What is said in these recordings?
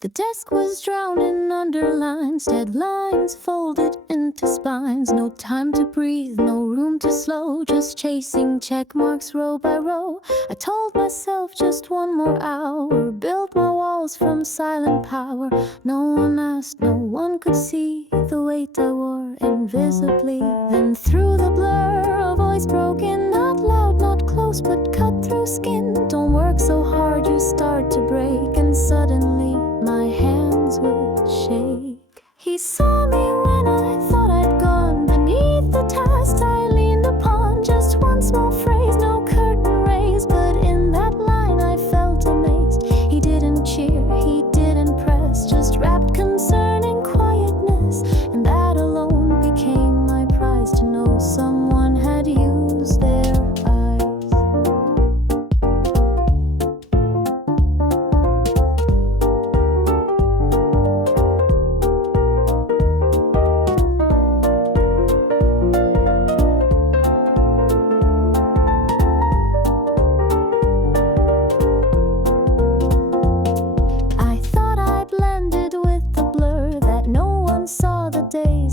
The desk was drowned in underlines, deadlines folded into spines. No time to breathe, no room to slow, just chasing check marks row by row. I told myself just one more hour, built my walls from silent power. No one asked, no one could see the weight I wore invisibly. Then through the blur, a voice broke in, not loud, not close, but cut through skin. Don't work so hard, you start to break, and suddenly my hands would shake. He saw me when I thought I'd gone beneath the task I leaned upon. Just one small phrase, no curtain raised, but in that line I felt amazed. He didn't cheer, he didn't press, just wrapped concern in quietness. And that alone became my prize, to know someone had used their eyes.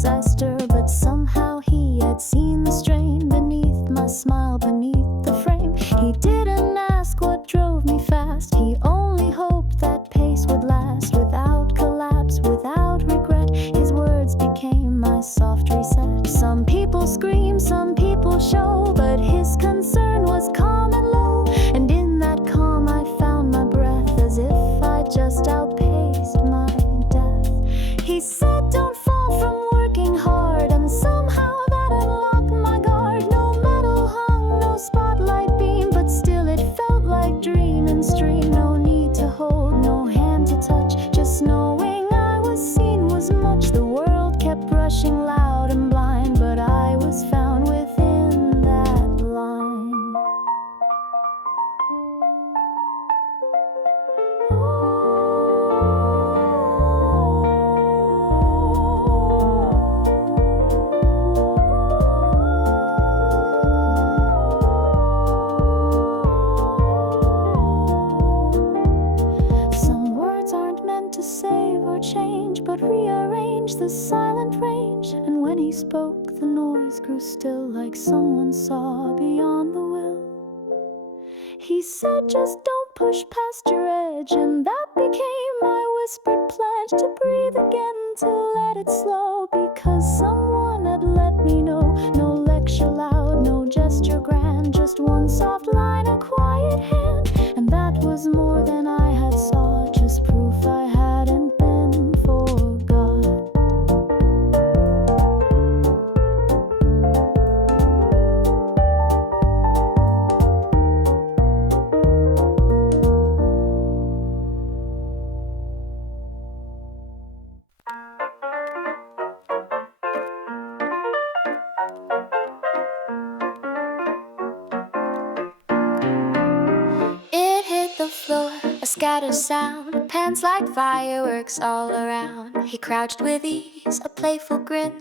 I stir, but somehow he had seen the strain beneath my smile, beneath the frame. He didn't ask what drove me fast, he only hoped that pace would last. Without collapse, without regret, his words became my soft reset. Some people scream, some people show, but his concern was calm and low. And in that calm I found my breath, as if I just outpaced my death. He said, don't fall from hard, and somehow that unlocked my guard. No metal hung, no spotlight beam, but still it felt like dream and stream. No need to hold, no hand to touch, just knowing I was seen was much. The world kept rushing loud and blind, but I was found within that line. But rearrange the silent range. And when he spoke, the noise grew still, like someone saw beyond the will. He said, just don't push past your edge, and that became my whispered pledge, to breathe again, to let it slow, because someone had let me know. No lecture loud, no gesture grand, just one soft line, a quiet hand. And that was more than I had sought, just proof I hadn't been forgot. Scattered sound, pans like fireworks all around. He crouched with ease, a playful grin.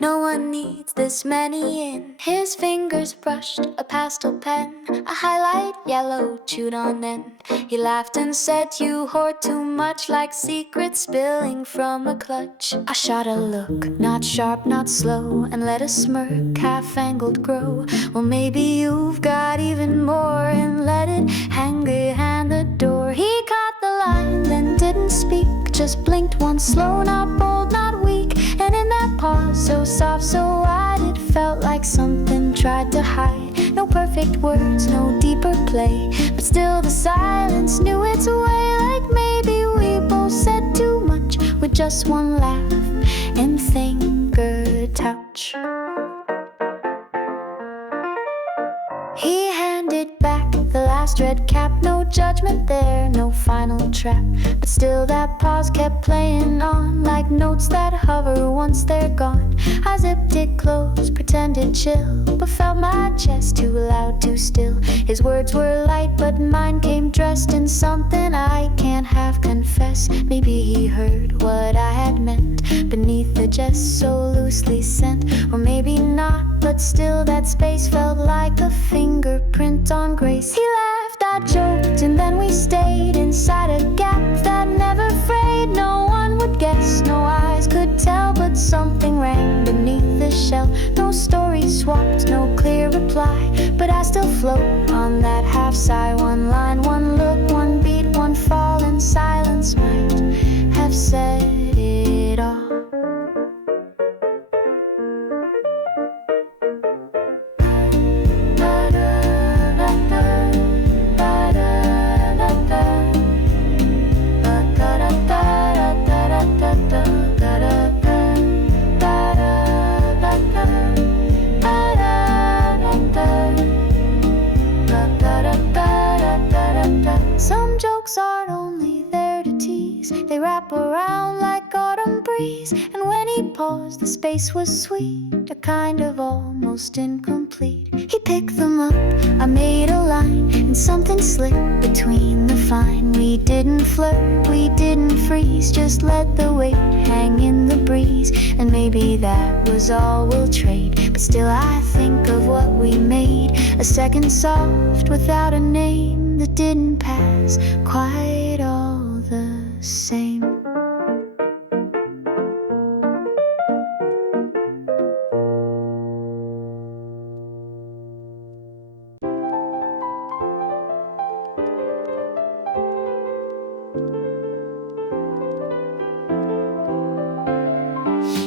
No one needs this many in. His fingers brushed a pastel pen, a highlight yellow chewed on end. He laughed and said, you hoard too much, like secrets spilling from a clutch. I shot a look, not sharp, not slow, and let a smirk half-angled grow. Well, maybe you've got even more, and let it hang behind the door. He caught the line, then didn't speak, just blinked once, slow, not bold, not weak. And in that pause, so soft, so wide, it felt like something tried to hide. No perfect words, no deeper play, but still the silence knew its way. Like maybe we both said too much, with just one laugh and finger touch. He handed back the last red cap, no judgment there, no final trap. But still that pause kept playing on, like notes that hover once they're gone. I zipped it closed, pretended chill, but felt my chest too loud, too still. His words were light, but mine came dressed in something I can't half confess. Maybe he heard what I had meant beneath the jest so loosely sent. Or maybe not, but still that space felt like a fingerprint on grace. He laughed, I joked, and then we stayed inside a gap that never frayed. float on that half sigh. One line, one look, one beat, one fall in silence might have said it all. Some jokes aren't only there to tease, they wrap around like autumn breeze. And when he paused, the space was sweet, a kind of almost incomplete. He picked them up, I made a line, and something slipped between the fine. We didn't flirt, we didn't freeze, just let the weight hang in the breeze. And maybe that was all we'll trade, but still I think of what we made. A second soft without a name that didn't pass quite all the same.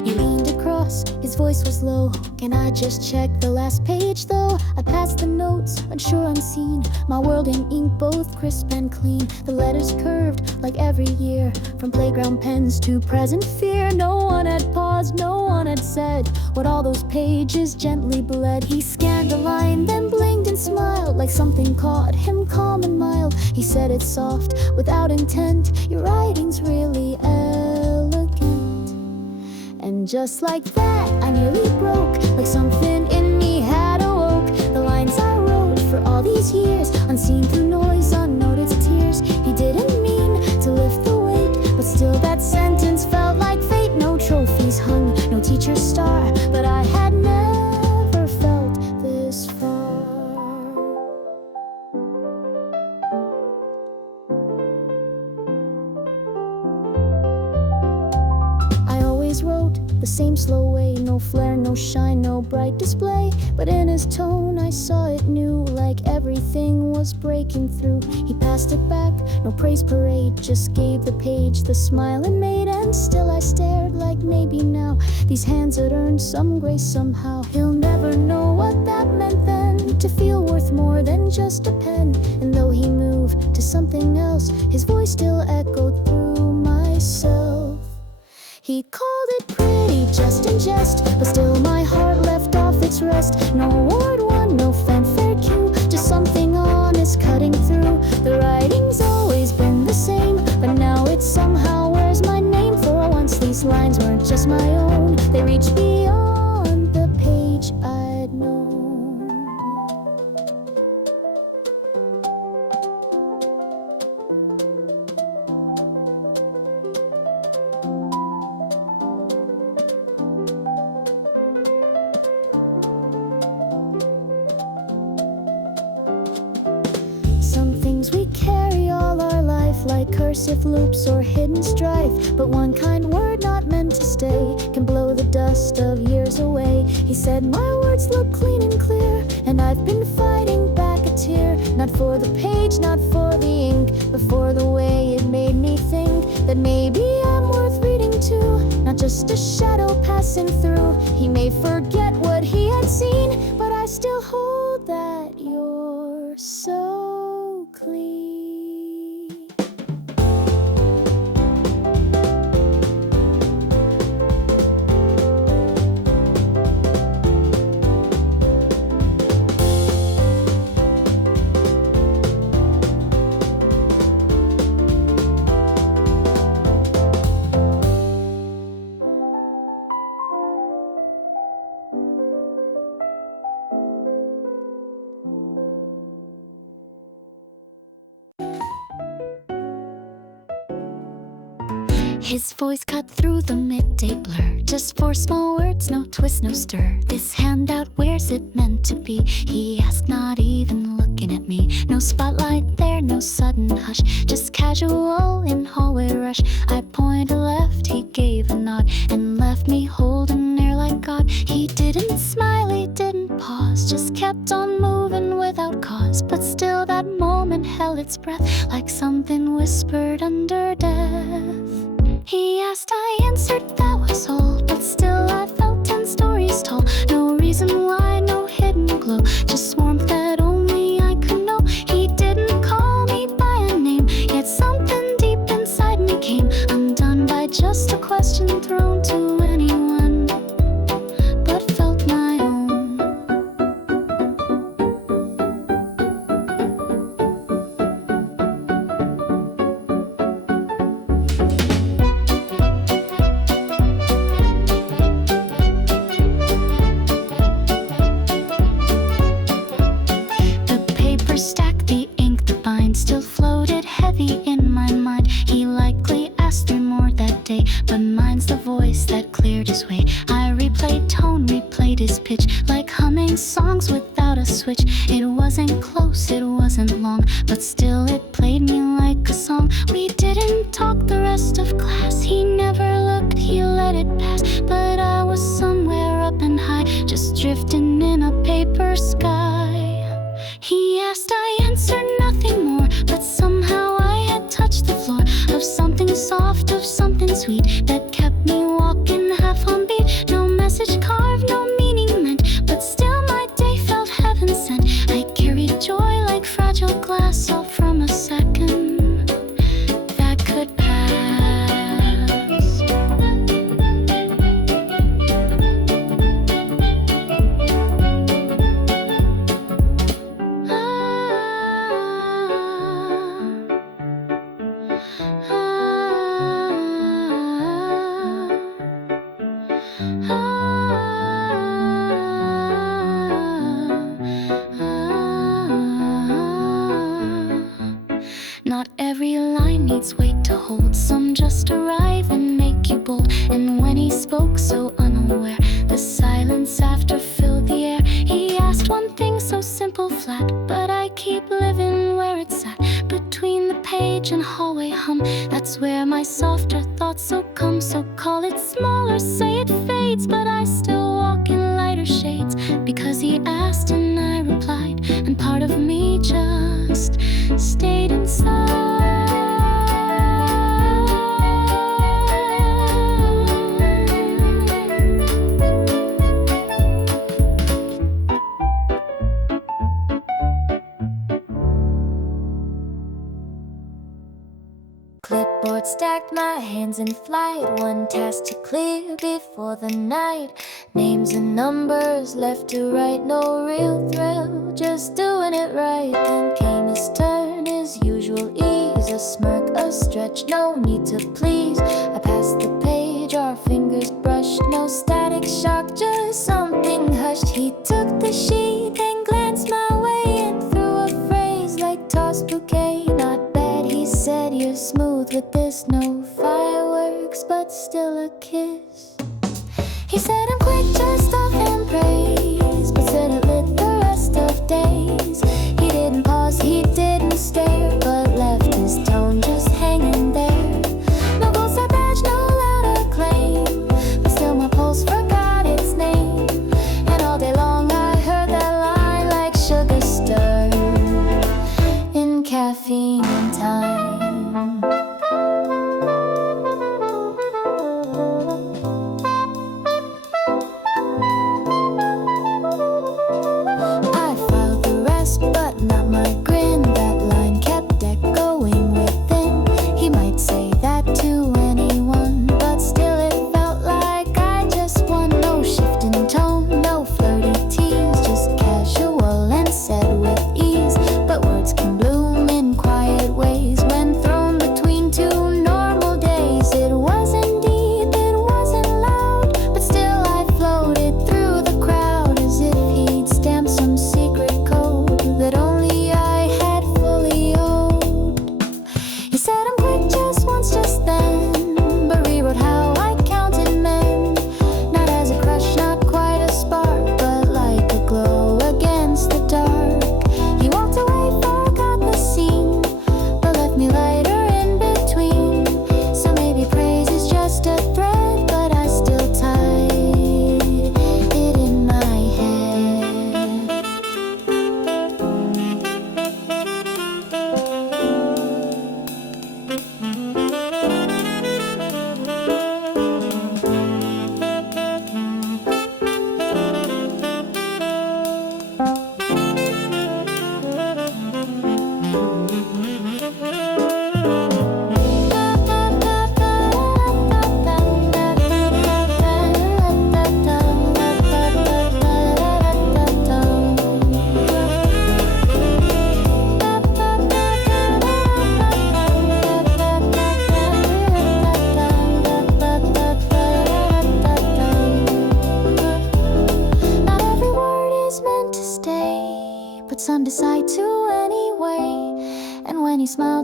He leaned across, his voice was low. Can I just check the last page though? I passed the notes, unsure, unseen. My world in ink, both crisp and clean. The letters curved like every year, from playground pens to present fear. No one had paused, no one had said what all those pages gently bled. He scanned a line, then blinked and smiled like something caught him calm and mild. He said it soft, without intent. Your writing's really elegant. And just like that, I nearly broke, like something in me had awoke. The lines I wrote for all these years, unseen through noise, unnoticed tears. He didn't mean to lift the weight, but still that sentence felt like fate. No trophies hung, no teacher's star, but I had never felt this far. I always wrote the same slow way, no flare, no shine, no bright display. But in his tone I saw it new, like everything was breaking through. He passed it back, no praise parade, just gave the page the smile it made. And still I stared like maybe now these hands had earned some grace somehow. He'll never know what that meant then, to feel worth more than just a pen. And though he moved to something else, his voice still echoed through myself. He called it pretty just in jest, but still my heart left off its rest. No award won, no fanfare cue, just something honest cutting through. The writing's always been the same, but now it somehow wears my name. For once these lines weren't just my own, they reached beyond the page I'd known. Some things we carry all our life, like cursive loops or hidden strife. But one kind word not meant to stay can blow the dust of years away. He said my words look clean and clear, and I've been fighting back a tear. Not for the page, not for the ink, but for the way it made me think that maybe I'm worth reading too, not just a shadow passing through. He may forget what he had seen, but I still hold that you're so clean. His voice cut through the midday blur, just four small words, no twist, no stir. This handout, where's it meant to be? He asked, not even looking at me. No spotlight there, no sudden hush, just casual in hallway rush. I pointed left, he gave a nod, and left me holding air like God. He didn't smile, he didn't pause, just kept on moving without held its breath, like something whispered under death. He asked, I answered, that was all, but still I felt 10 stories tall. No reason why, no hidden glow, just warmth that only I could know. He didn't call me by a name, yet something deep inside me came undone by just a question thrown to anyone but felt my own. The paper stacked, the ink, the bind still floated heavy in my mind. He likely asked 3 more that day, but mine's the voice that cleared his way. I replayed tone, replayed his pitch, like humming songs without a switch. It wasn't close, it wasn't long, but still it played me like a song. We didn't talk the rest of class, he never looked, he let it pass. But I was somewhere up and high, just drifting in a paper sky. He asked, I answered nothing more, but somehow I had touched the floor of something soft, of something sweet, that kept me walking half on beat. No message carved, no meaning meant, but still my day felt heaven sent. I carried joy like fragile glass, all from a second that could pass. Not every line needs weight to hold. Some just arrive and make you bold. And when he spoke so unaware, the silence after filled the air. He asked one thing so simple, flat, but I keep living where it's at. Between the page and hallway hum, that's where my softer thoughts so come. So call it small or say it fades, but I still walk in lighter shades. Because he asked and I replied, and part of me just stayed inside. Clipboard stacked, my hands in flight. One task to clear before the night. Names and numbers left to right. No real thrill, just doing it right. Then came his turn, his usual ease. A smirk, a stretch, no need to please. I passed the page, our fingers brushed. No static shock, just something hushed. He took the sheet and glanced my way and threw a phrase like tossed bouquet. Not bad, he said, you're smooth with this. No fireworks, but still a kiss. He said I'm quick, just off and praise, but said it lit the rest of days. He didn't pause, he didn't stare, but left his tone just hanging there. No gold star badge, no loud acclaim, but still my pulse forgot its name. And all day long I heard that line like sugar stirred in caffeine time.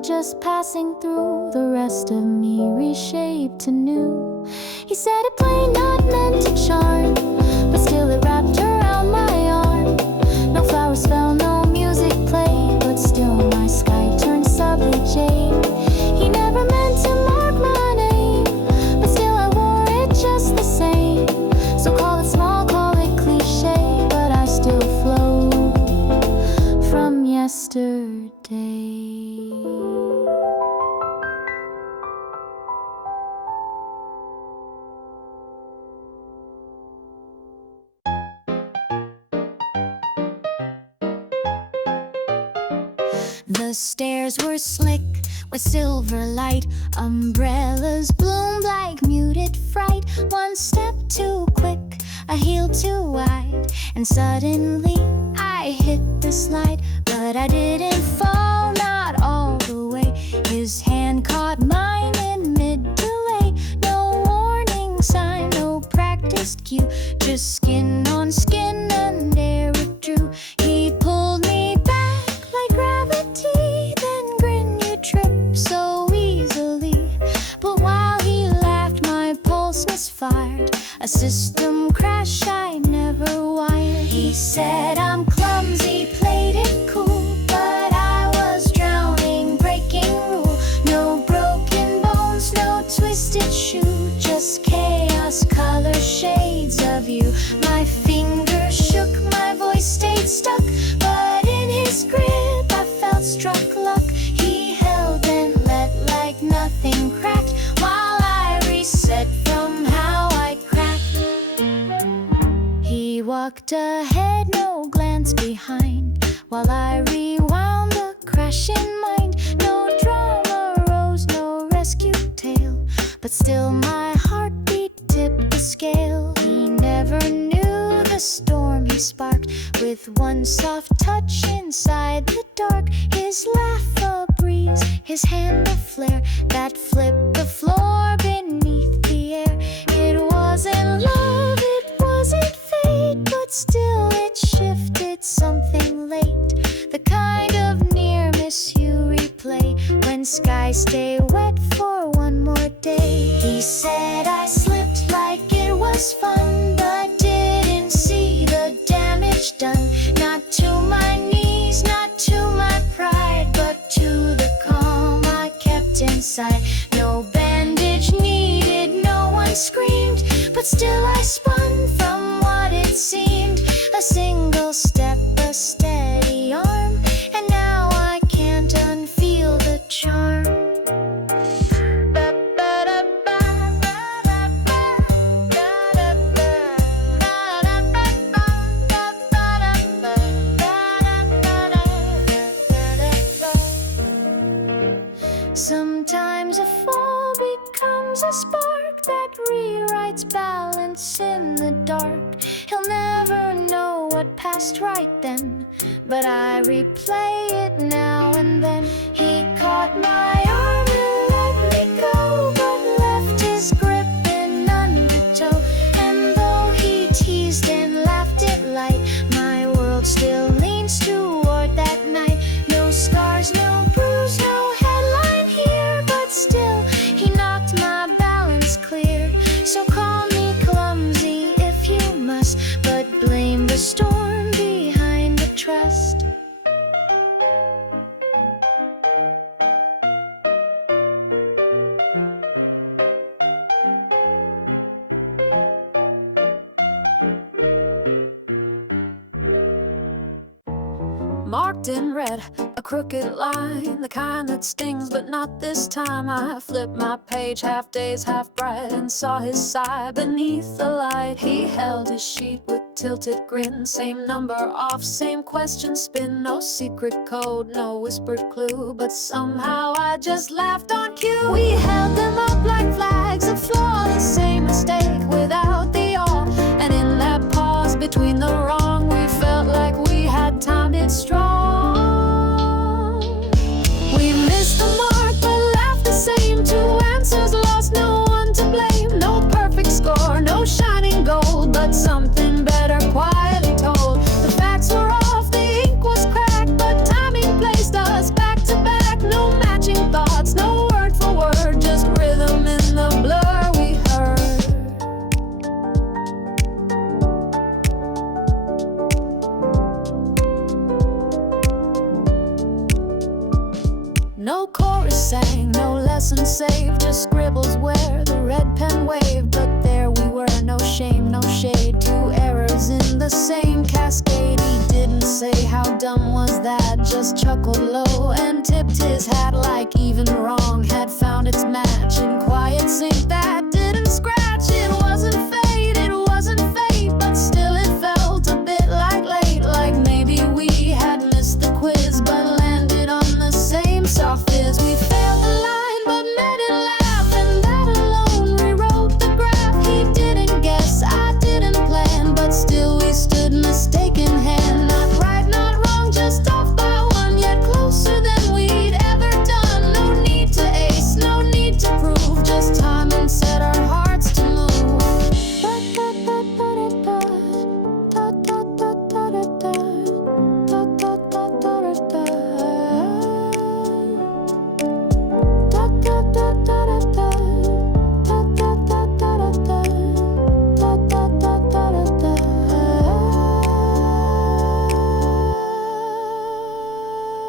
just passing through. The rest of me reshaped anew. He said a play not meant to charm, but still it wrapped around my arm. No flowers fell, no music played, but still my sky turned subtly jade. He never meant to mark my name, but still I wore it just the same. So call it small, call it cliche, but I still flow from yesterday. The stairs were slick with silver light. Umbrellas bloomed like muted fright. One step too quick, a heel too wide, and suddenly I hit the slide. But I didn't fall, not all the way. His hand caught mine in mid-delay. No warning sign, no practiced cue, just skin on skin and air it drew. He pulled me back like gravity, then grin, you trip so easily. But while he laughed, my pulse misfired, a system crash I never wired. He said I'm clumsy, played it cool, but I was drowning, breaking rule. No broken bones, no twisted shoe, just chaos, color shades of you. My fingers shook, my voice stayed stuck, but in his grip I felt struck luck. He held and let like nothing cracked, while I reset from how I cracked. He walked ahead, no glance behind, while I rewound the crash in mind. No drama rose, no rescue tale, but still my heartbeat tipped the scale. He never knew the storm he sparked with one soft touch inside the dark. His laugh a breeze, his hand a flare that flipped the floor beneath the air. It wasn't love, it wasn't fate, but still it shifted something late. The kind of near miss you replay when skies stay wet for one more day. He said I slipped like it was fun, but didn't see the damage done. Not to my knees, not to my pride, but to the calm I kept inside. No bandage needed, no one screamed, but still I spun from what it seemed. A single step, a steady arm, and now I can't unfeel the charm. Sometimes a fall becomes a spark that rewrites balance in the dark. He'll never know what passed right then, but I replay it now and then. He caught my arm and let me go, but left his grip in undertow. And though he teased and laughed it light, my world still leans toward that night. No scars, no bruise, no headline here, but still he knocked my balance clear. So call me clumsy if you must, but blame the storm behind the trust. Marked in red, a crooked line, the kind that stings, but not this time. I flipped my page, half dazed, half bright, and saw his side beneath the light. He held his sheet with tilted grin, same number off, same question spin. No secret code, no whispered clue, but somehow I just laughed on cue. We held them up like flags, a flawless same mistake without the awe. And in that pause between the wrong, we felt like we had timed it strong. We missed the mark but laughed the same. Two answers lost, no one to blame. No perfect score, no shining gold, but something better quietly told. The facts were off, the ink was cracked, but timing placed us back to back. No matching dumb was that? Just chuckled low and tipped his hat like even wrong had found its match in quiet sync that didn't scratch. It wasn't fate, it wasn't fate, but still it felt a bit like late, like maybe we had missed the quiz but landed on the same soft fizz. We failed the line but met in laugh, and that alone rewrote the graph. He didn't guess, I didn't plan, but still we stood mistaken hand. Not right, not wrong, just off by one, yet closer than we'd ever done. No need to ace, no need to prove, just time and set our hearts to move.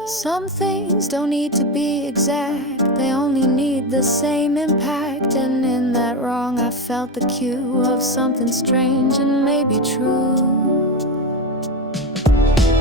Some things don't need to be exact, they only need the same impact. And in that wrong I felt the cue of something strange and maybe true.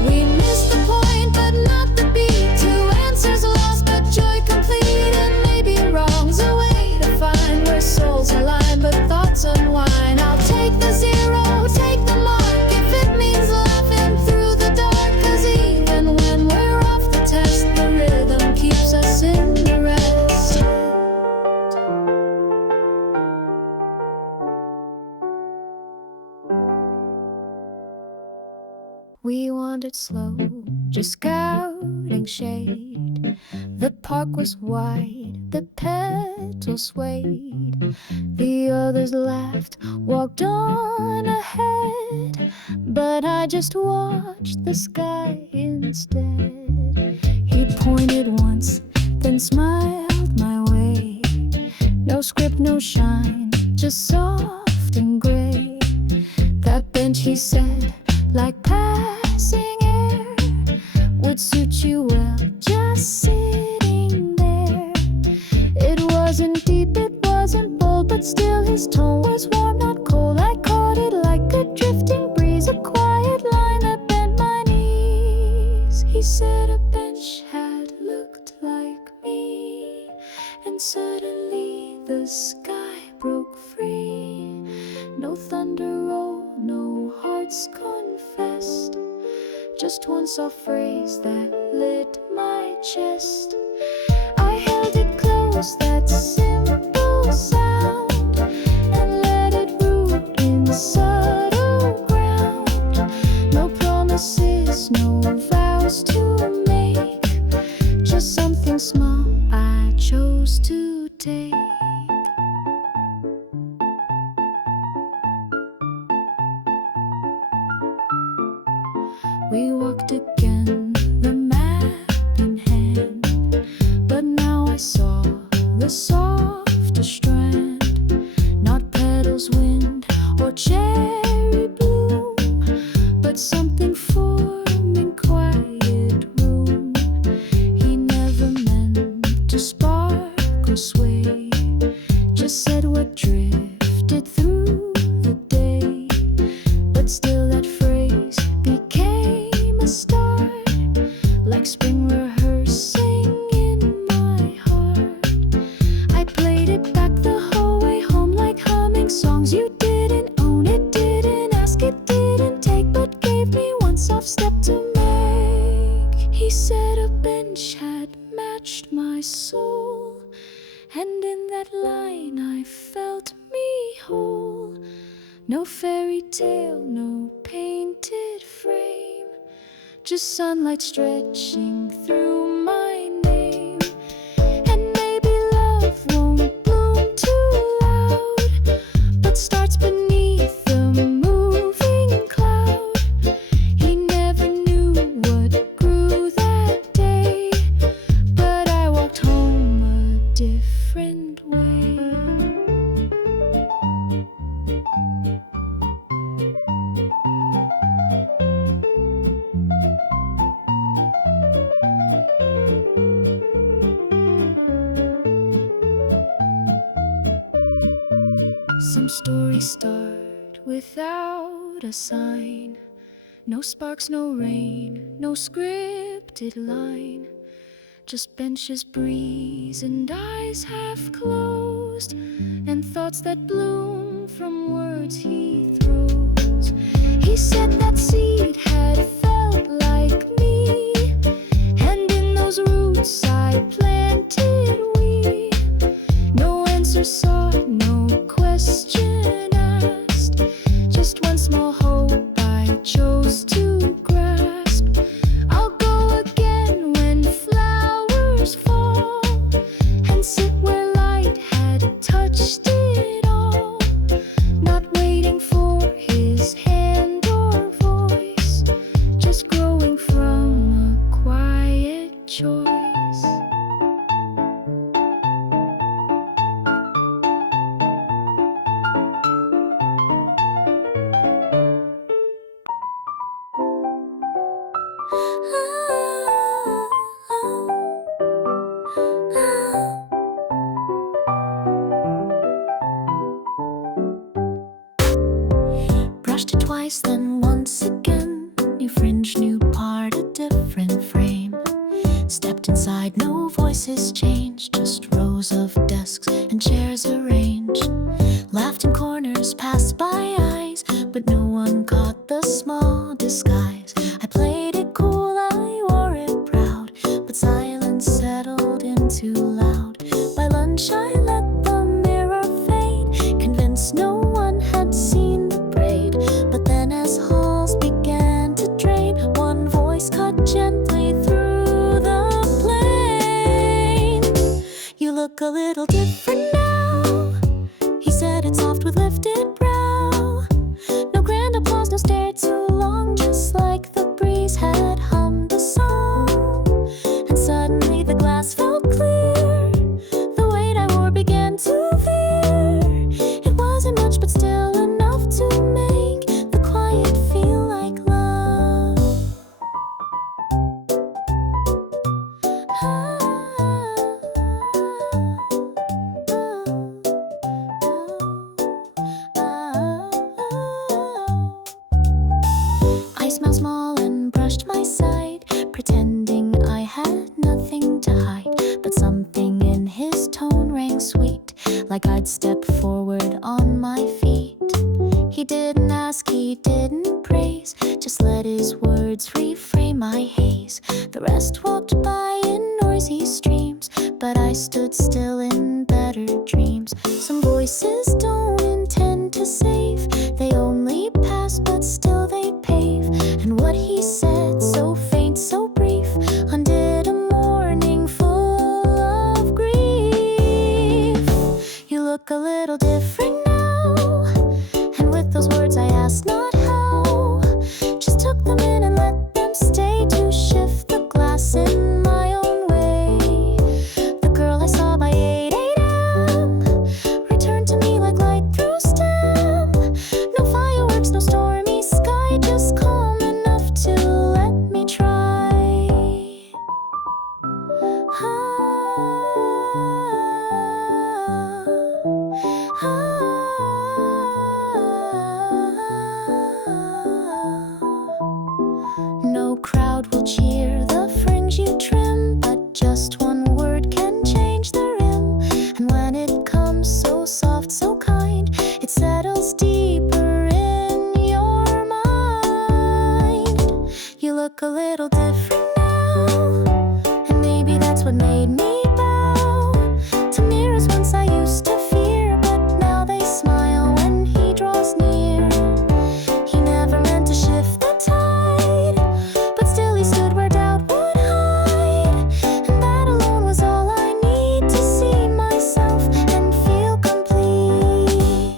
We missed the point but not the beat, two answers lost but joy complete. And maybe wrong's a way to find where souls align but thoughts unwind. I'll take the zero, take the mark, if it means laughing through the dark. Cause even when we're off the test, the rhythm keeps us in the rest. We wandered slow, just scouting shade. The park was wide, the petals swayed. The others laughed, walked on ahead, but I just watched the sky instead. He pointed once, then smiled my way. No script, no shine, just soft and gray. That bench, he said, like passing air, would suit you well, just sitting there. It wasn't deep, it wasn't bold, but still his tone was warm, not cold. I caught it like a drifting breeze, a quiet line that bent my knees. He said a bench had looked like me, and suddenly the sky broke free. No thunder rolled, no hearts confessed, just one soft phrase that lit my chest. I held it close, that simple sound, and let it root in subtle ground. No promises, no vows to make, just something small I chose to take. We walked again, the map in hand, but now I saw the softer strand. Not petals, wind, or cherry bloom, but something forming quiet room. He never meant to spark or sway, just said what drifted through the day. But still that phrase became a start, like spring rehearsing in my heart. I played it back the whole way home, like humming songs you didn't own. It didn't ask, it didn't take, but gave me one soft step to make. He said a bench had matched my soul, and in that line I felt me whole. No fairy tale, no painted frame, just sunlight stretching through my name. And maybe love won't bloom too loud, but starts beneath the moving cloud. He never knew what grew that day, but I walked home a different way. Some stories start without a sign, No sparks, no rain, no scripted line. Just benches, breeze, and eyes half closed, and thoughts that bloom from words he throws. He said that seed had felt like me, and in those roots I planted we. No answer sought, no question asked, just one small hope I chose to grasp. I'll go again when flowers fall, and sit where light had touched it all, not waiting for his hand or voice, just growing from a quiet choice. Brushed it twice, then once again. New fringe, new part, a different frame. Stepped inside, no voices changed, just rows of desks and chairs arranged. Laughed in corners, passed by eyes, but no one caught the small disguise. I played it cool, I wore it proud, but silence settled in too loud. By lunch I let the mirror fade, convinced no one had seen the braid. But then as halls began to drain, one voice cut gently through the plain. You look a little different now, he said it soft with lifted brow. No grand applause, no stare too long, just like the breeze had hummed a song. And suddenly the glass felt clear, the weight I wore began to veer. It wasn't much but still enough to make the quiet feel like love. I smelled small and brushed my side, pretending I had nothing to hide. But something in his tone rang sweet, like I'd step forward on my feet. He didn't ask, he didn't praise, just let his words reframe my haze. The rest walked by in noisy streams, but I stood still in better dreams. Some voices don't intend to save, they only pass but still they pave. And what he said, so faint, so brief, undid a morning full of grief. You look a little different now, and with those words I asked not how, just took them in and let them stay to shift the glass in my own way. The girl I saw by 8 a.m. returned to me like light through stem. No fireworks, no stormy sky, just calm enough to let me try. No crowd will cheer the fringe you trim, but just one word can change the rim. And when it comes so soft, so kind, it settles deeper in your mind. You look a little different now, and maybe that's what made me bow to mirrors once I used to fear, but now they smile when he draws near. He never meant to shift the tide, but still he stood where doubt would hide. And that alone was all I need to see myself and feel complete.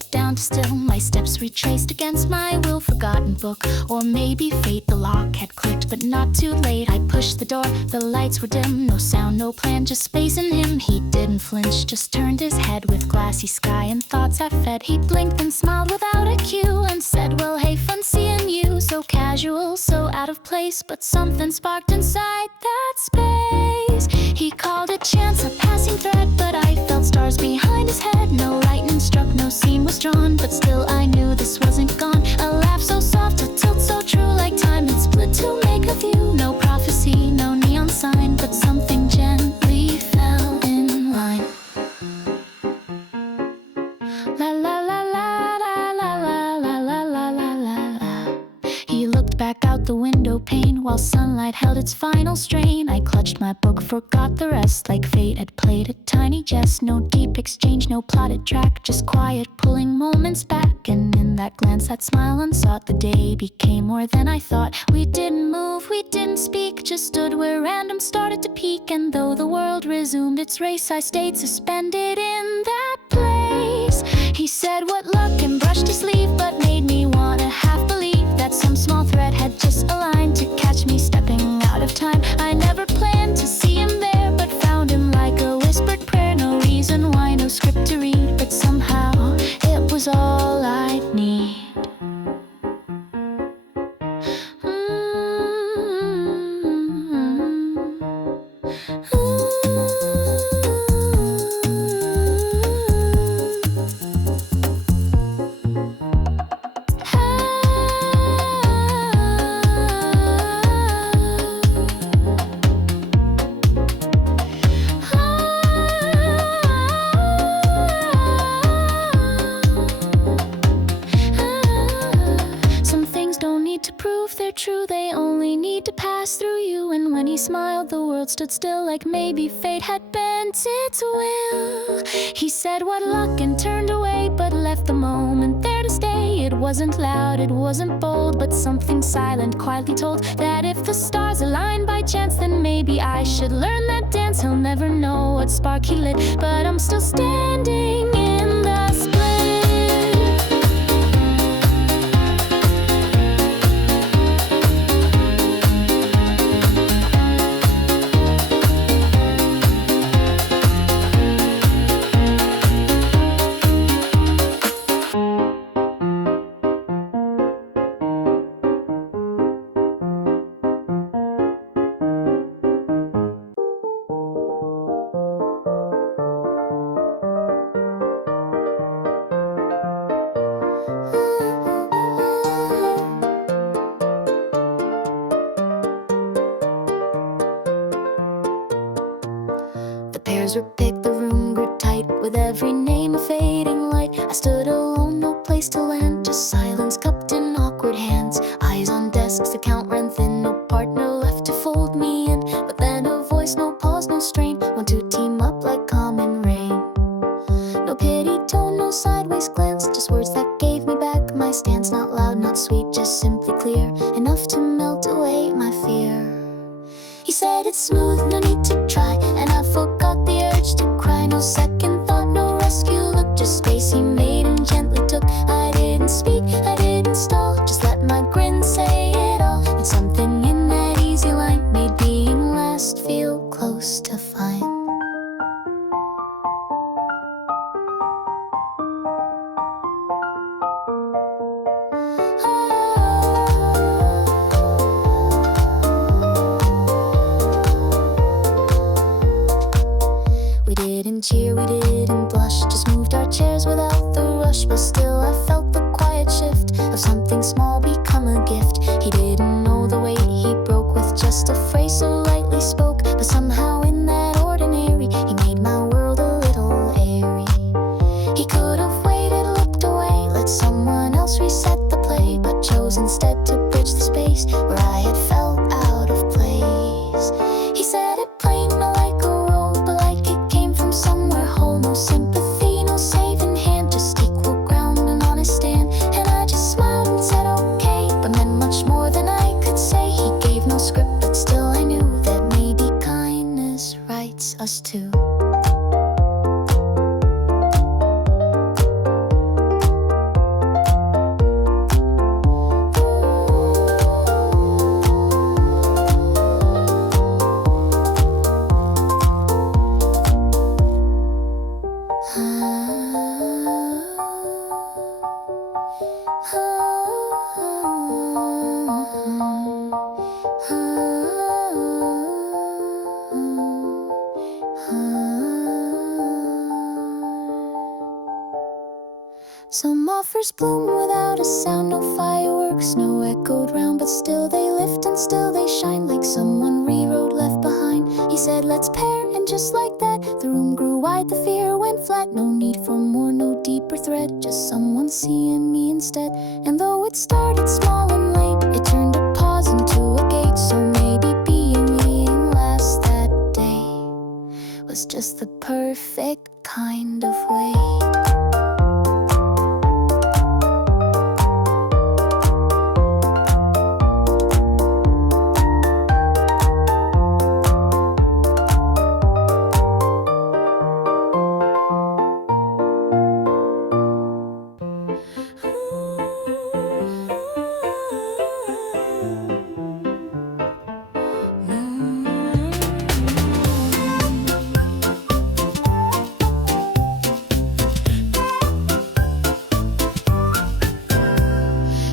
looked down to still my steps retraced against my will. Forgotten book, or maybe fate. The lock had clicked, but not too late. I pushed the door, the lights were dim. No sound, no plan, just space in him. He didn't flinch, just turned his head with glassy sky and thoughts I fed. He blinked and smiled without a cue and said, well, hey, fun seeing you. So casual, so out of place, but something sparked inside that space. He called it chance, a passing thread, but I felt stars behind his head. No lightning struck, no scene was drawn, but still I knew this wasn't gone. A laugh so soft, a tilt so true, like time had split to make a view. No prophecy, no neon sign, but something gently fell in line. La la la la la la la la la la la la. He looked back out the window pane while sunlight held its final strain. I clutched my book, forgot the rest, like fate had played a tiny jest. No deep exchange, no plotted track, just quiet pulling moments back. And in that glance, that smile unsought, the day became more than I thought. We didn't move, we didn't speak, just stood where random started to peak. And though the world resumed its race, I stayed suspended in that place. He said what luck and brushed his sleeve, but made me wanna half believe that some small thread had just aligned to catch me stepping out of time. I never planned to see him there, but found him like a whispered prayer. No reason why, no script to read, but somehow it was all I'd need. True, they only need to pass through you. And when he smiled, the world stood still, like maybe fate had bent its will. He said what luck and turned away, but left the moment there to stay. It wasn't loud, it wasn't bold, but something silent quietly told that if the stars aligned by chance, then maybe I should learn that dance. He'll never know what spark he lit, but I'm still standing in the split. Were picked, the room grew tight with every name a fading light. I stood alone, no place to land, just silence cupped in awkward hands. Eyes on desks, account ran thin, no partner left to fold me in. But then a voice, no pause, no strain, want to team up like common rain. No pity tone, no sideways glance, just words that gave me back my stance. Not loud, not sweet, just simply clear, enough to melt away my fear. He said it's smooth, no need to try, and I forgot the urge to cry. No second thought, no rescue look, just space he made and gently took. I didn't speak, I didn't stall, just let my grin say it all. And something in that easy line made being last feel close to fine. Cheer, we didn't blush, just moved our chairs without the rush. But still I felt the quiet shift of something small become a gift. He didn't know the weight he broke with just a phrase so lightly spoke. But somehow in that ordinary, he made my world a little airy. He could have waited, looked away, let someone else reset the play, but chose instead to bridge the space where I had felt out of place. He said it plain, not like a role, but like it came from somewhere whole. No sympathy, no saving hand, just equal ground and honest stand. And I just smiled and said, oh Some offers bloom without a sound, no fireworks, no echoed round, but still they lift and still they shine like someone rewrote Left Behind. He said, let's pair, and just like that, the room grew wide, the fear went flat. No need for more, no deeper thread, just someone seeing me instead. And though it started small and late, it turned a pause into a gate. So maybe being last that day was just the perfect kind of way.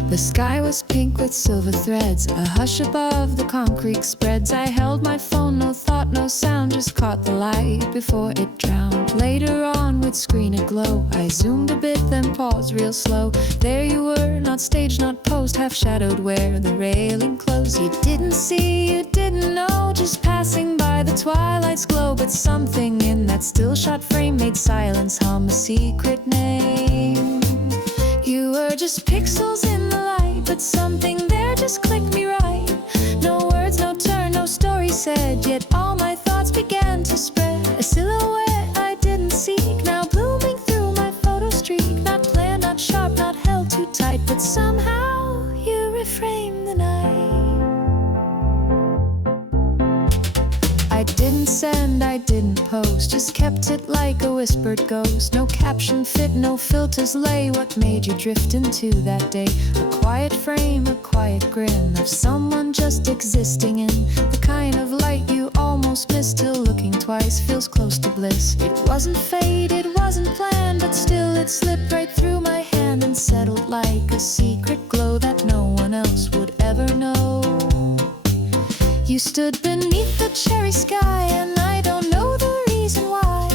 The sky was pink with silver threads, a hush above the concrete spreads. I held my phone, no thought, no sound, just caught the light before it drowned. Later on with screen aglow, I zoomed a bit, then paused real slow. There you were, not staged, not posed, half shadowed where the railing closed. You didn't see, you didn't know, just passing by the twilight's glow. But something in that still shot frame made silence hum a secret name. You were just pixels in the light, but something there just clicked me right. No words, no turn, no story said, yet all my thoughts began to spread. A silhouette I didn't seek, now blooming through my photo streak. Not planned, not sharp, not held too tight, but somehow you reframed the night. I didn't send, I didn't post, just kept it like a whispered ghost. No caption fit, no filters lay. What made you drift into that day? A quiet frame, a quiet grin of someone just existing in the kind of light you almost miss, till looking twice feels close to bliss. It wasn't fate, it wasn't planned, but still it slipped right through my hand and settled like a secret glow that no one else would ever know. You stood beneath the cherry sky, and I don't know the reason why,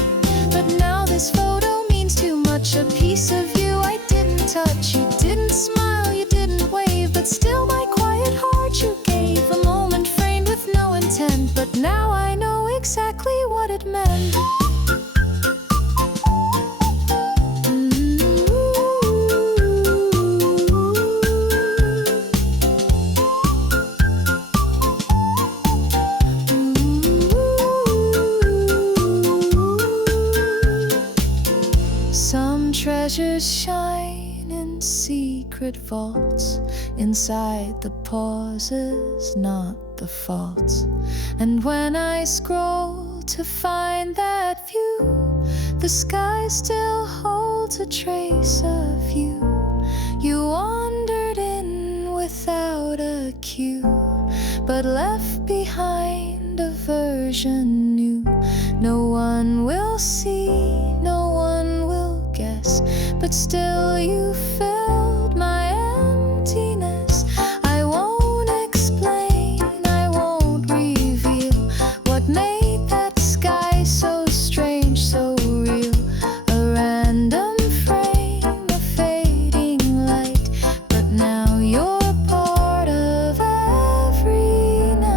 but now this photo means too much. A piece of you I didn't touch. You didn't smile, you didn't wave, but still my quiet heart you gave. A moment framed with no intent, but now I know exactly what it meant. Treasures shine in secret vaults, inside the pauses, not the faults. And when I scroll to find that view, the sky still holds a trace of you. You wandered in without a cue, but left behind a version new. No one will see, no one will guess, but still you filled my emptiness. I won't explain, I won't reveal what made that sky so strange, so real. A random frame, a fading light, but now you're part of every night.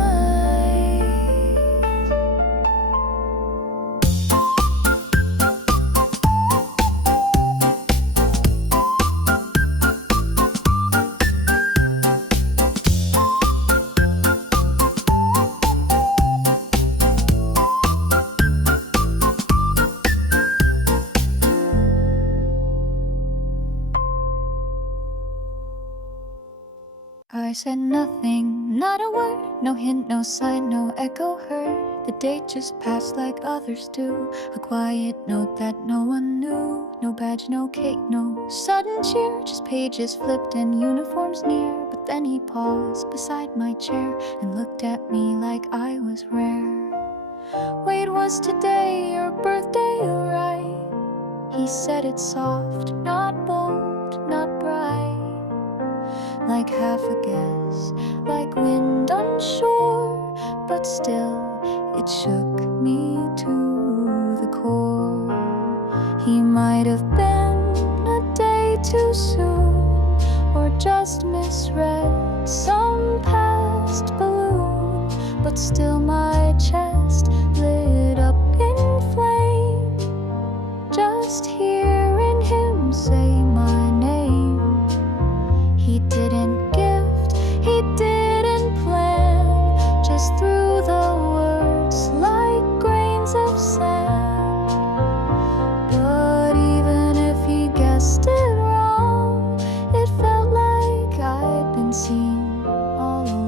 I said nothing, not a word, no hint, no sign, no echo heard. The day just passed like others do, a quiet note that no one knew. No badge, no cake, no sudden cheer, just pages flipped and uniforms near. But then he paused beside my chair and looked at me like I was rare. Wait, was today your birthday, right? He said it soft, not bold, not bright, like half a guess, like wind unsure, but still it shook me to the core. He might have been a day too soon, or just misread some past balloon. But still my chest lit up in flame, just hearing him say my name. He didn't gift, he didn't plan, just threw the words like grains of sand. But even if he guessed it wrong, it felt like I'd been seen all along.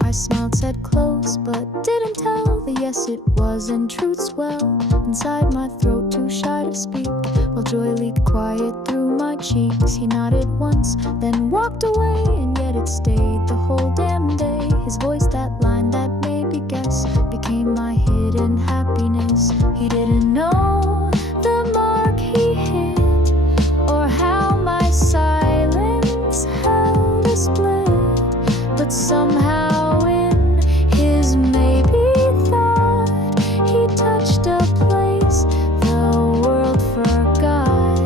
I smiled, said close, but didn't tell the yes it was, and truth swelled inside my throat, too shy to speak, while joy leaked quiet through my cheeks. He nodded once, then walked away, and yet it stayed the whole damn day. His voice, that line that made me guess, became my hidden happiness. He didn't know the mark he hit, or how my silence held a split, but somehow in his maybe thought he touched a place the world forgot.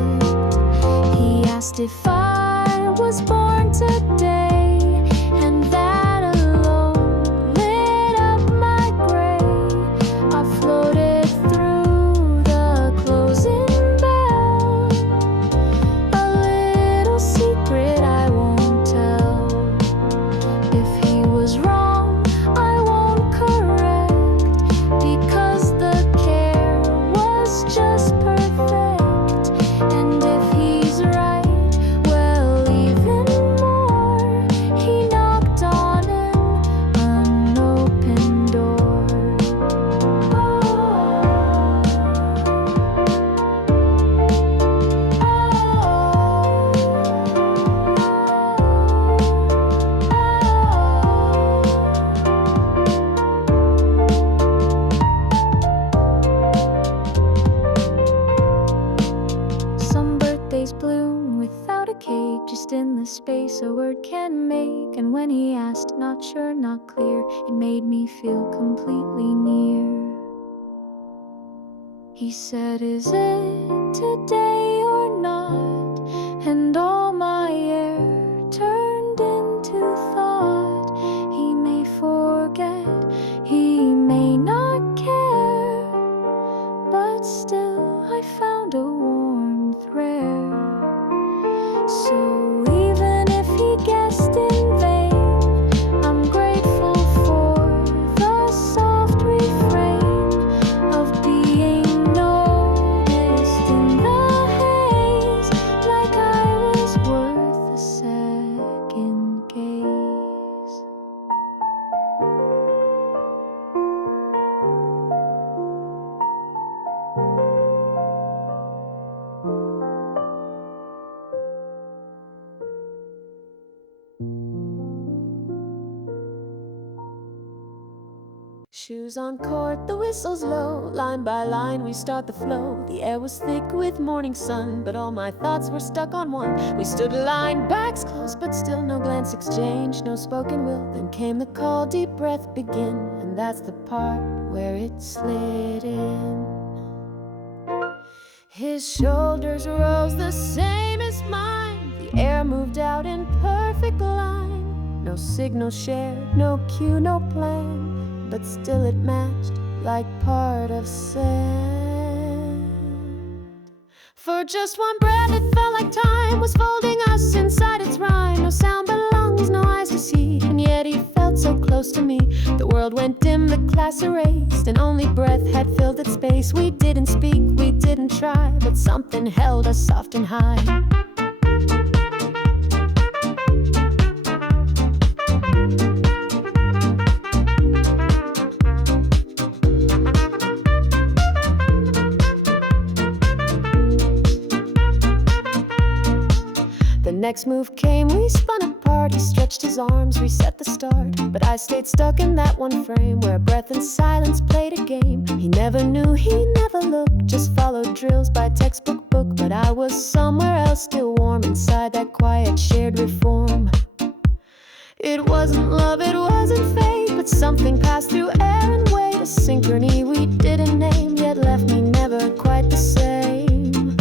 He asked if I was born today, and that alone lit up my gray. I floated through the closing bell, a little secret I won't tell. If he was wrong, I won't correct, because the care was just perfect. And if he's right, well, even more. He knocked on an unopened door. Some birthdays bloom without a cake, just in the space a word can make. And when he asked, not sure, not clear, it made me feel completely near. He said, is it today or not? And all my air turned into thought. He may forget, he may not care, but still I found a warmth rare. So even if he guessed in vain, I'm grateful for the soft refrain of being noticed in the haze, like I was worth a second gaze. Shoes on court, the whistle's low. Line by line, we start the flow. The air was thick with morning sun, but all my thoughts were stuck on one. We stood aligned, backs close, but still no glance exchanged, no spoken will. Then came the call, deep breath, begin. And that's the part where it slid in. His shoulders rose the same as mine. The air moved out in perfect line. No signal shared, no cue, no plan, but still it matched like part of sand. For just one breath it felt like time was folding us inside its rhyme. No sound but lungs, no eyes to see, and yet he felt so close to me. The world went dim, the class erased, and only breath had filled its space. We didn't speak, we didn't try, but something held us soft and high. The next move came, we spun apart. start. He stretched his arms, reset the start. But I stayed stuck in that one frame where breath and silence played a game. He never knew, he never looked, just followed drills by textbook book. But I was somewhere else, still warm inside that quiet shared reform. It wasn't love, it wasn't fate, but something passed through air and weight. A synchrony we didn't name, yet left me never quite the same.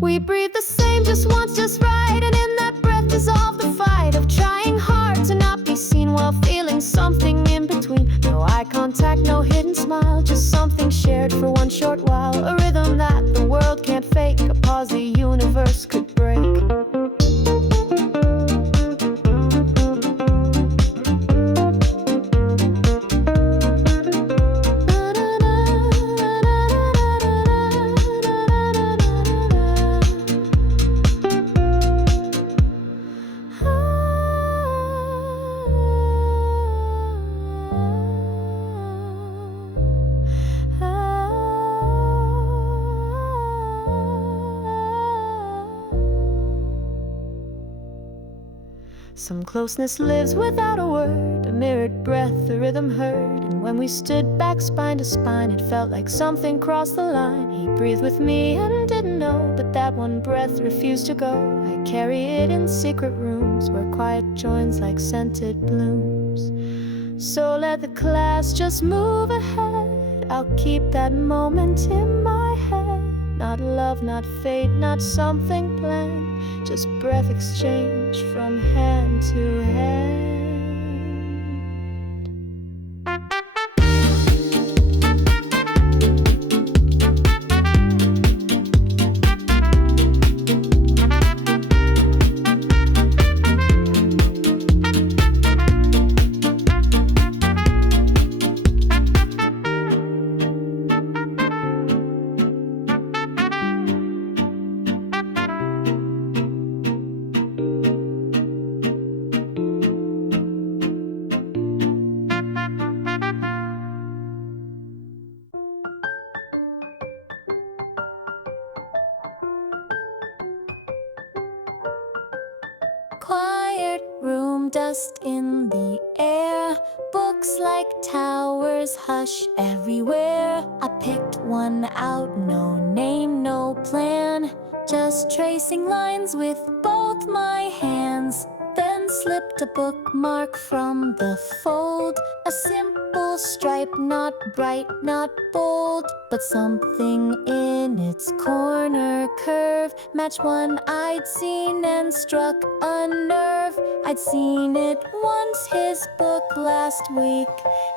We breathed the same just once, just right, and in that breath dissolved the fight of trying hard to not be seen while feeling something in between. No eye contact, no hidden smile, just something shared for one short while. A rhythm that the world can't fake, a pause the universe could break. Some closeness lives without a word, a mirrored breath, a rhythm heard. And when we stood back spine to spine, it felt like something crossed the line. He breathed with me and didn't know, but that one breath refused to go. I carry it in secret rooms where quiet joins like scented blooms. So let the class just move ahead, I'll keep that moment in my head. Not love, not fate, not something planned, just breath exchange from hand to hand. Quiet room, dust in the air, books like towers, hush everywhere. I picked one out, no name, no plan, just tracing lines with both my hands. Then slipped a bookmark from the fold, a simple stripe, not bright, not bold, but something in its corner curve matched one I'd seen and struck a nerve. I'd seen it once, his book last week,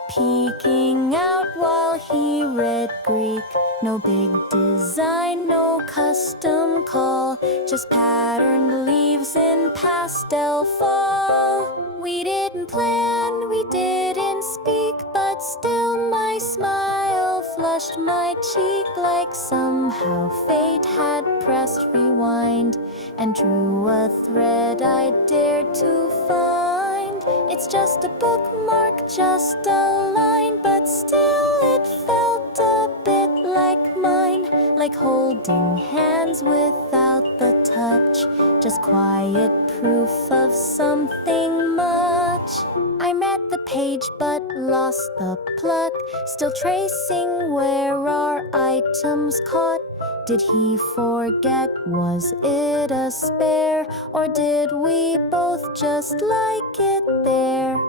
peeking out while he read Greek. No big design, no custom call, just patterned leaves in pastel fall. We didn't plan, we didn't speak, but still my smile flushed my cheek like somehow fate had pressed rewind and drew a thread I dared to find. It's just a bookmark, just a line, but still it felt a bit like mine, like holding hands without the touch, just quiet proof of something much. I read the page but lost the pluck, still tracing where our items caught. Did he forget? Was it a spare? Or did we both just like it there?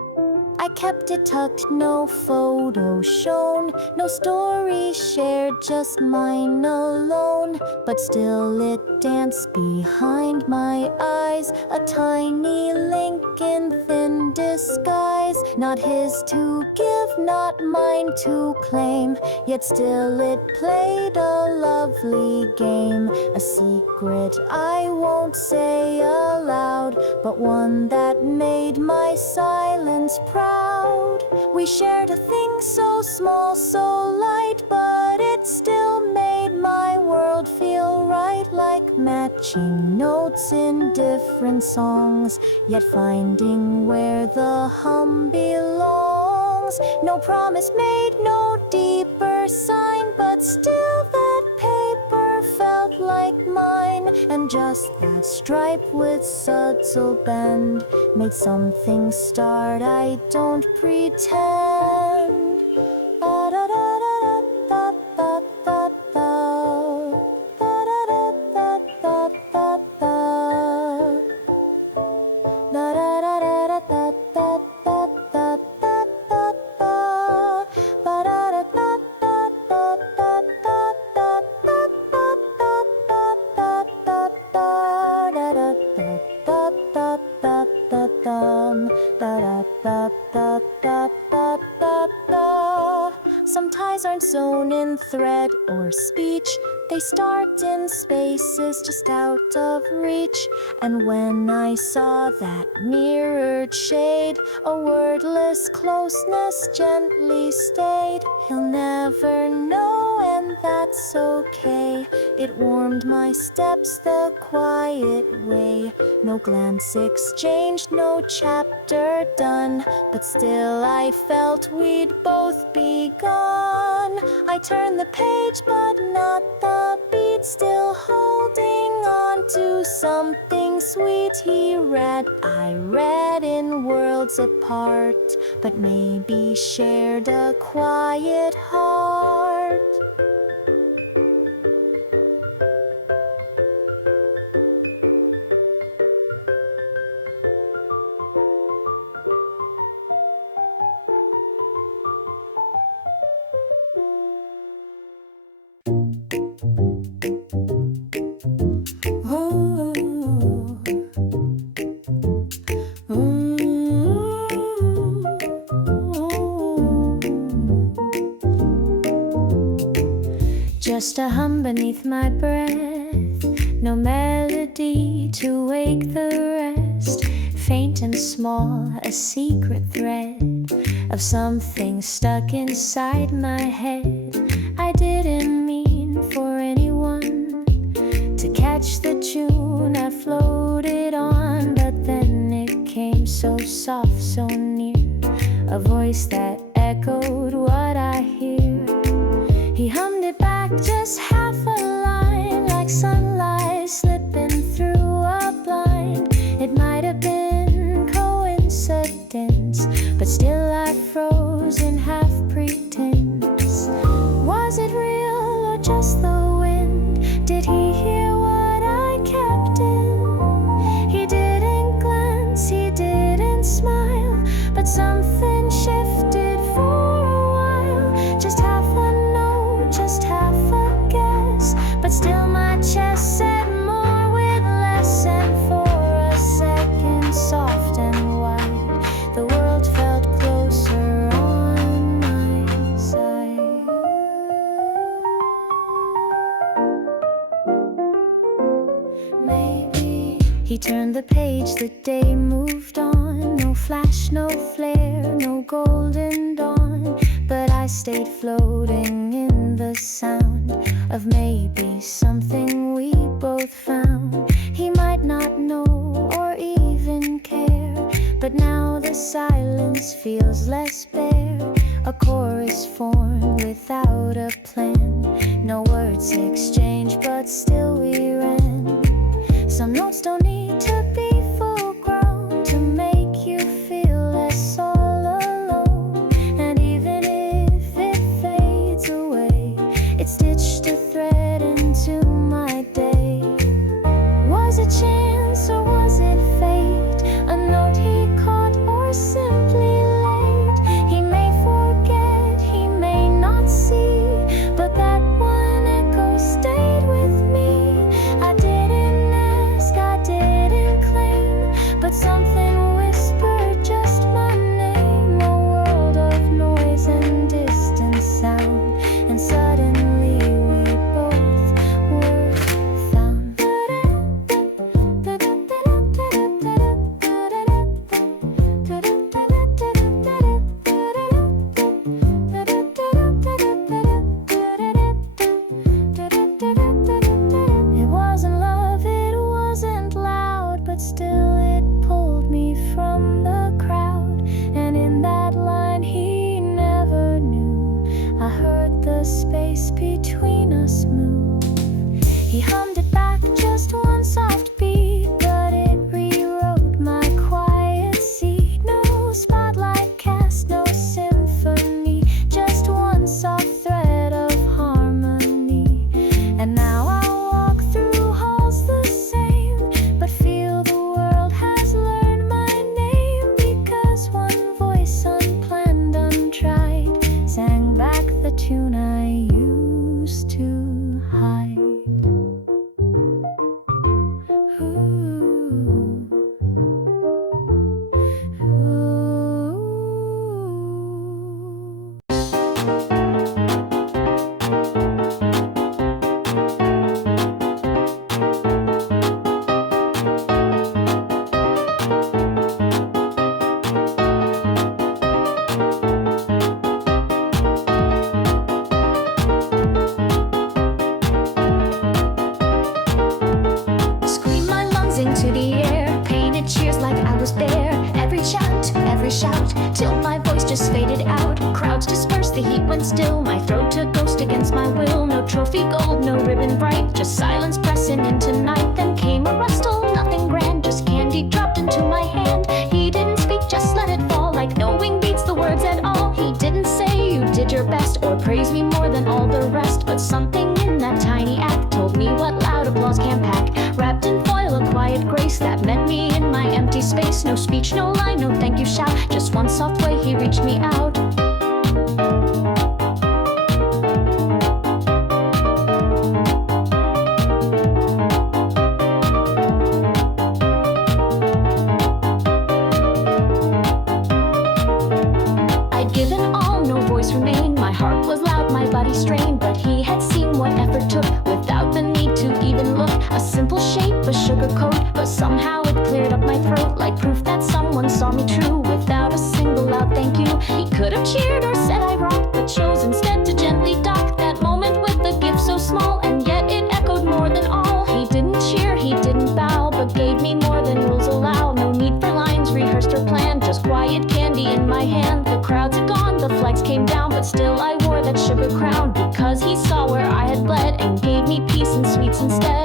I kept it tucked, no photo shown, no story shared, just mine alone. But still it danced behind my eyes, a tiny link in thin disguise. Not his to give, not mine to claim, yet still it played a lovely game. A secret I won't say aloud, but one that made my silence proud. We shared a thing so small, so light, but it still made my world feel right, like matching notes in different songs, yet finding where the hum belongs. No promise made, no deeper sign, but still that paper felt like mine, and just that stripe with subtle bend made something start. I don't pretend. Some ties aren't sewn in thread or speech. They start in spaces just out of reach. And when I saw that mirrored shade, a wordless closeness gently stayed. He'll never know, and that's okay. It warmed my steps the quiet way. No glance exchanged, no chapter done, but still I felt we'd both begun. I turned the page, but not the beat, still holding on to something sweet. He read, I read in worlds apart, but maybe shared a quiet heart. Just a hum beneath my breath, no melody to wake the rest. Faint and small, a secret thread of something stuck inside my head. I didn't mean for anyone to catch the tune I floated on, but then it came so soft, so near, a voice that echoed what I hear. He hummed it back just half a line, like sunlight slipping through a blind. It might have been coincidence, but still I froze in half pretense. Was it real or just the wind? Did he hear what I kept in? He didn't glance, he didn't smile, but something shifted for a while. Just half a note, just half a guess, but still my chest said more with less. And for a second, soft and wide, the world felt closer on my side. Maybe he turned the page, the day moved on. No flash, no flare, no golden dawn, but I stayed floating in the sound of maybe something we both found. He might not know or even care, but now the silence feels less bare. A chorus formed without a plan, no words exchanged, but still we ran. Some notes don't need to be full grown to make you feel less all alone. And even if it fades away, it stitched a thread into my day. Was it chance or was it fate? A note he caught or simply late? He may forget, he may not see, but that one echo stayed with me. I didn't ask, I didn't claim, but something whispered just my name. A world of noise and distant sound, and suddenly we both were found. It wasn't love, it wasn't loud, but still it pulled me from the crowd. And in that line he never knew, I heard the space between us move. He hummed it back just once. used to hide. Into the air, painted cheers like I was there. Every shout, till my voice just faded out. Crowds dispersed, the heat went still. My throat took ghost against my will. No trophy gold, no ribbon bright, just silence pressing into night. Then came a rustle, nothing grand, just candy dropped into my hand. He didn't speak, just let it fall, like no wing beats the words at all. He didn't say you did your best or praise me more than all the rest, but something in that tiny act told me what loud applause can pack. Wrapped in foil, a quiet grace that met me in my empty space. No speech, no line, no thank you shout, just one soft way he reached me out. I'd given all, no voice remained. My heart was loud, my body strained, but he had seen what effort took without the need to even look. A simple shape, a sugar coat, but somehow it cleared up my throat, like proof that someone saw me true without a single loud thank you. He could have cheered or said I rocked, but chose instead to gently dock that moment with a gift so small, and yet it echoed more than all. He didn't cheer, he didn't bow, but gave me more than rules allow. No need for lines rehearsed or planned, just quiet candy in my hand. The crowds had gone, the flags came down, but still I wore that sugar crown, because he saw where I had bled and gave me peace and sweets instead.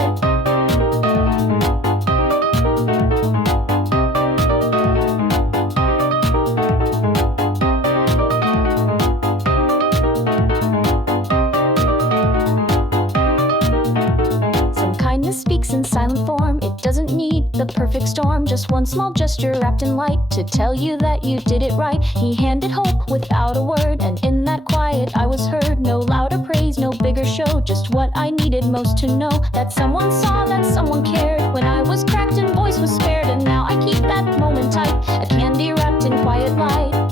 Speaks in silent form, it doesn't need the perfect storm, just one small gesture wrapped in light to tell you that you did it right. He handed hope without a word, and in that quiet I was heard. No louder praise, no bigger show, just what I needed most to know, that someone saw, that someone cared when I was cracked and voice was spared. And now I keep that moment tight, a candy wrapped in quiet light.